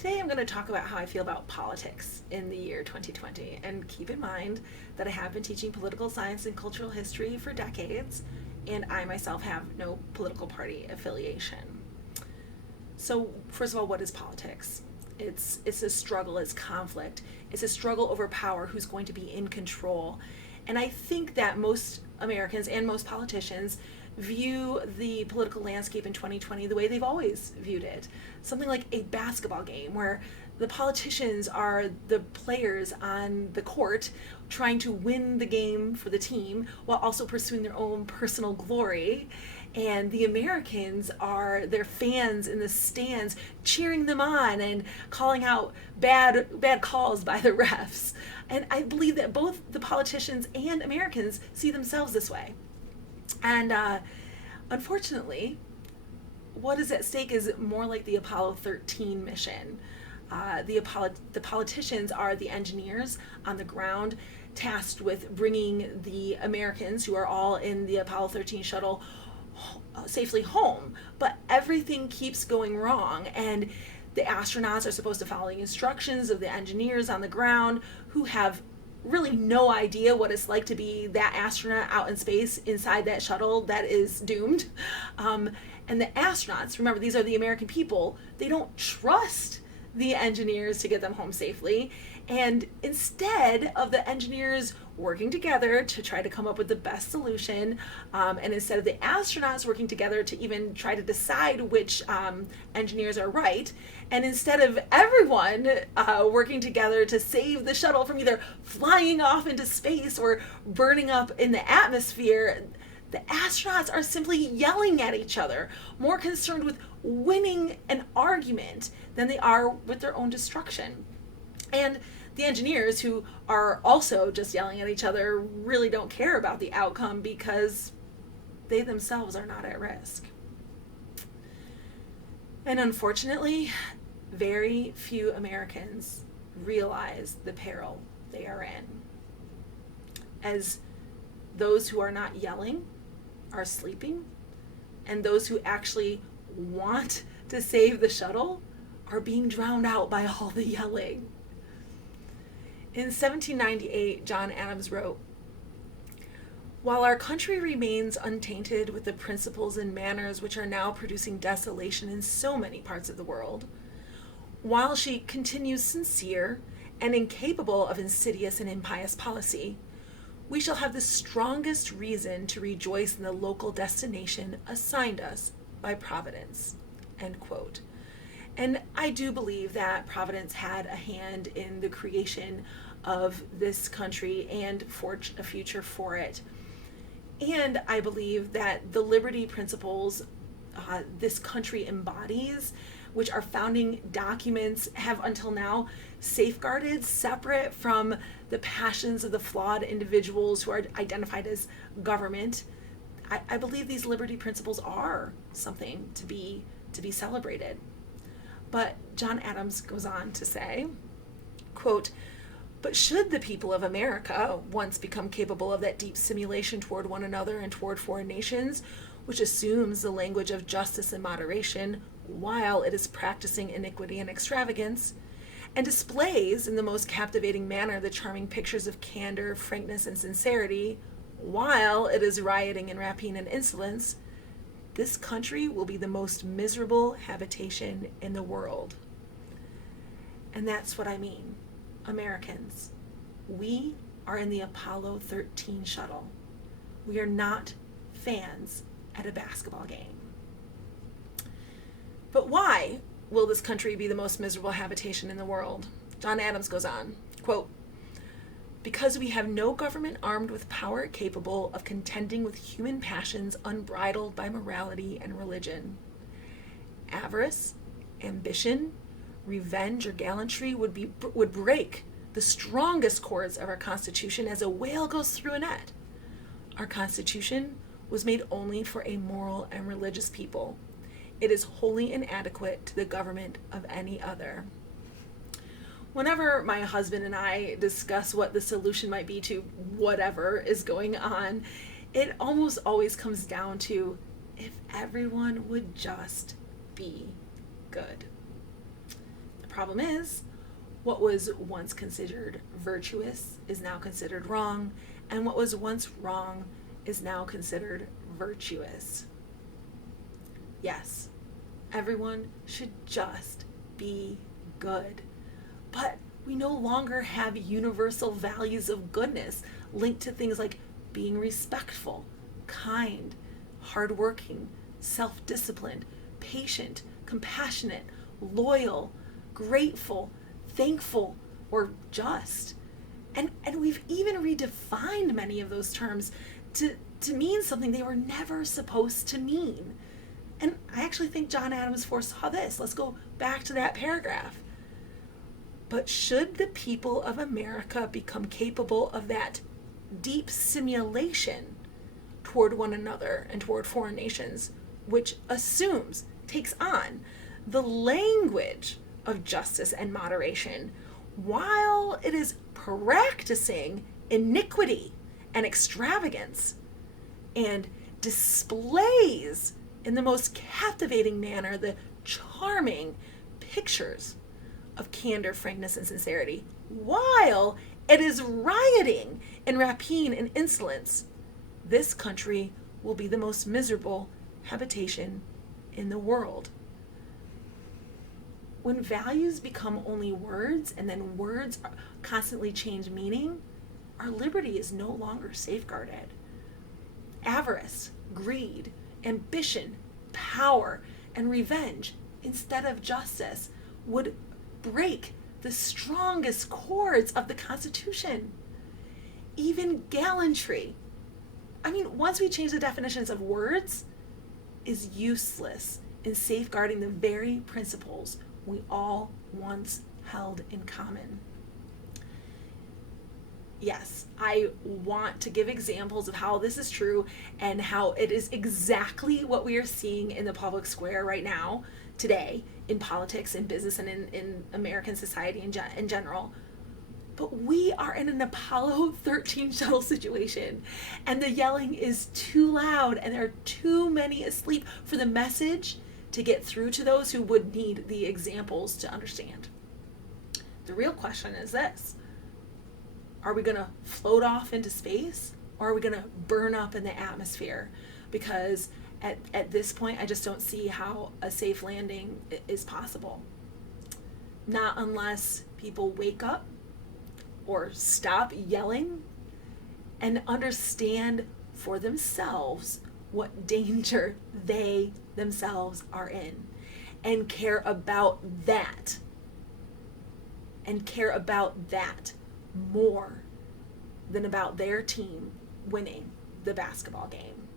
Today I'm going to talk about how I feel about politics in the year 2020, and keep in mind that I have been teaching political science and cultural history for decades, and I myself have no political party affiliation. So first of all, what is politics? It's a struggle, it's conflict, it's a struggle over power, who's going to be in control. And I think that most Americans and most politicians view the political landscape in 2020 the way they've always viewed it. Something like a basketball game where the politicians are the players on the court trying to win the game for the team while also pursuing their own personal glory. And the Americans are their fans in the stands cheering them on and calling out bad calls by the refs. And I believe that both the politicians and Americans see themselves this way. And unfortunately, what is at stake is more like the Apollo 13 mission. The politicians are the engineers on the ground tasked with bringing the Americans, who are all in the Apollo 13 shuttle, safely home. But everything keeps going wrong, and the astronauts are supposed to follow the instructions of the engineers on the ground, who have really no idea what it's like to be that astronaut out in space inside that shuttle that is doomed. And the astronauts, remember, these are the American people, they don't trust the engineers to get them home safely. And instead of the engineers working together to try to come up with the best solution, and instead of the astronauts working together to even try to decide which engineers are right, and instead of everyone working together to save the shuttle from either flying off into space or burning up in the atmosphere, the astronauts are simply yelling at each other, more concerned with winning an argument than they are with their own destruction. And the engineers, who are also just yelling at each other, really don't care about the outcome because they themselves are not at risk. And unfortunately, very few Americans realize the peril they are in, as those who are not yelling are sleeping, and those who actually want to save the shuttle are being drowned out by all the yelling. In 1798, John Adams wrote, "While our country remains untainted with the principles and manners which are now producing desolation in so many parts of the world, while she continues sincere and incapable of insidious and impious policy, we shall have the strongest reason to rejoice in the local destination assigned us by Providence." End quote. And I do believe that Providence had a hand in the creation of this country and forged a future for it. And I believe that the liberty principles this country embodies, which our founding documents have until now safeguarded, separate from the passions of the flawed individuals who are identified as government, I believe these liberty principles are something to be celebrated. But John Adams goes on to say, quote, "But should the people of America once become capable of that deep simulation toward one another and toward foreign nations, which assumes the language of justice and moderation while it is practicing iniquity and extravagance, and displays in the most captivating manner the charming pictures of candor, frankness, and sincerity, while it is rioting in rapine and insolence, this country will be the most miserable habitation in the world." And that's what I mean. Americans, we are in the Apollo 13 shuttle. We are not fans at a basketball game. But why will this country be the most miserable habitation in the world? John Adams goes on, quote, "Because we have no government armed with power capable of contending with human passions unbridled by morality and religion. Avarice, ambition, revenge, or gallantry would break the strongest cords of our Constitution as a whale goes through a net. Our Constitution was made only for a moral and religious people. It is wholly inadequate to the government of any other." Whenever my husband and I discuss what the solution might be to whatever is going on, it almost always comes down to if everyone would just be good. problem is, what was once considered virtuous is now considered wrong, and what was once wrong is now considered virtuous. Yes, everyone should just be good. But we no longer have universal values of goodness linked to things like being respectful, kind, hardworking, self-disciplined, patient, compassionate, loyal, grateful, thankful, or just. And we've even redefined many of those terms to mean something they were never supposed to mean. And I actually think John Adams foresaw this. Let's go back to that paragraph. But should the people of America become capable of that deep simulation toward one another and toward foreign nations, which assumes, takes on, the language of justice and moderation, while it is practicing iniquity and extravagance, and displays in the most captivating manner the charming pictures of candor, frankness, and sincerity, while it is rioting in rapine and insolence, this country will be the most miserable habitation in the world. When values become only words, and then words constantly change meaning, our liberty is no longer safeguarded. Avarice, greed, ambition, power, and revenge, instead of justice, would break the strongest chords of the Constitution. Even gallantry, once we change the definitions of words, is useless in safeguarding the very principles we all once held in common. Yes, I want to give examples of how this is true and how it is exactly what we are seeing in the public square right now, today, in politics, in business, and in American society in general. But we are in an Apollo 13 shuttle situation, and the yelling is too loud, and there are too many asleep for the message to get through to those who would need the examples to understand. The real question is this: are we going to float off into space, or are we going to burn up in the atmosphere? Because at this point, I just don't see how a safe landing is possible. Not unless people wake up or stop yelling and understand for themselves what danger they themselves are in, and care about that, more than about their team winning the basketball game.